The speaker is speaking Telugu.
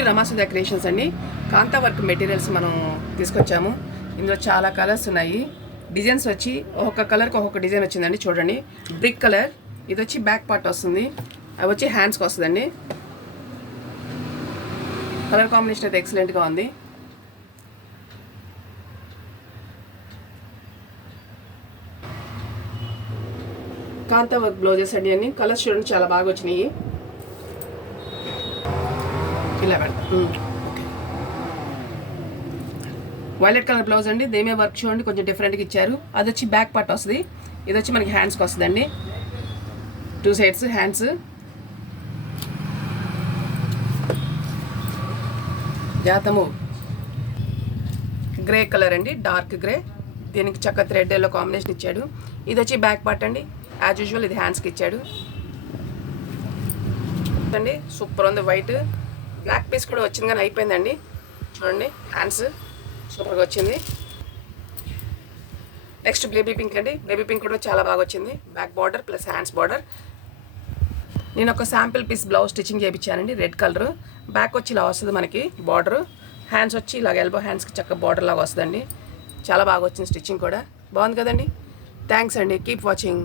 టు రమాసుధా క్రియేషన్స్ అండి. కాంతా వర్క్ మెటీరియల్స్ మనం తీసుకొచ్చాము. ఇందులో చాలా కలర్స్ ఉన్నాయి. డిజైన్స్ వచ్చి ఒక్కొక్క కలర్కి ఒక్కొక్క డిజైన్ వచ్చిందండి. చూడండి, బ్రిక్ కలర్, ఇది వచ్చి బ్యాక్ పార్ట్ వస్తుంది, అవి వచ్చి హ్యాండ్స్కి వస్తుందండి. కలర్ కాంబినేషన్ అయితే ఎక్సలెంట్గా ఉంది. కాంతా వర్క్ బ్లౌజెస్ అండి. అన్ని కలర్స్ చూడండి చాలా బాగా వచ్చినాయి. ఇలా ఓకే, వైలెట్ కలర్ బ్లౌజ్ అండి. దేమే వర్క్ చూడండి కొంచెం డిఫరెంట్గా ఇచ్చారు. అది వచ్చి బ్యాక్ పార్ట్ వస్తుంది, ఇది వచ్చి మనకి హ్యాండ్స్కి వస్తుందండి. 2 సైడ్స్ హ్యాండ్స్. జాతము గ్రే కలర్ అండి, డార్క్ గ్రే. దీనికి చక్క థ్రెడ్ ఎల్లో కాంబినేషన్ ఇచ్చాడు. ఇది వచ్చి బ్యాక్ పార్ట్ అండి, యాజ్ యూజువల్ ఇది హ్యాండ్స్కి ఇచ్చాడు అండి. సూపర్ ఉంది. వైట్ బ్లాక్ పీస్ కూడా వచ్చింది కానీ అయిపోయిందండి. చూడండి, హ్యాండ్స్ సూపర్గా వచ్చింది. నెక్స్ట్ బేబీ పింక్ అండి. బేబీ పింక్ కూడా చాలా బాగా వచ్చింది. Back border plus hands border. నేను ఒక శాంపిల్ పీస్ బ్లౌజ్ స్టిచ్చింగ్ చేయించానండి. రెడ్ కలర్, బ్యాక్ వచ్చి ఇలా వస్తుంది మనకి బార్డర్, హ్యాండ్స్ వచ్చి ఇలాగ ఎల్బో హ్యాండ్స్కి చక్క బార్డర్ లాగా వస్తుందండి. చాలా బాగా వచ్చింది స్టిచ్చింగ్ కూడా. బాగుంది కదండి. థ్యాంక్స్ అండి. Keep watching.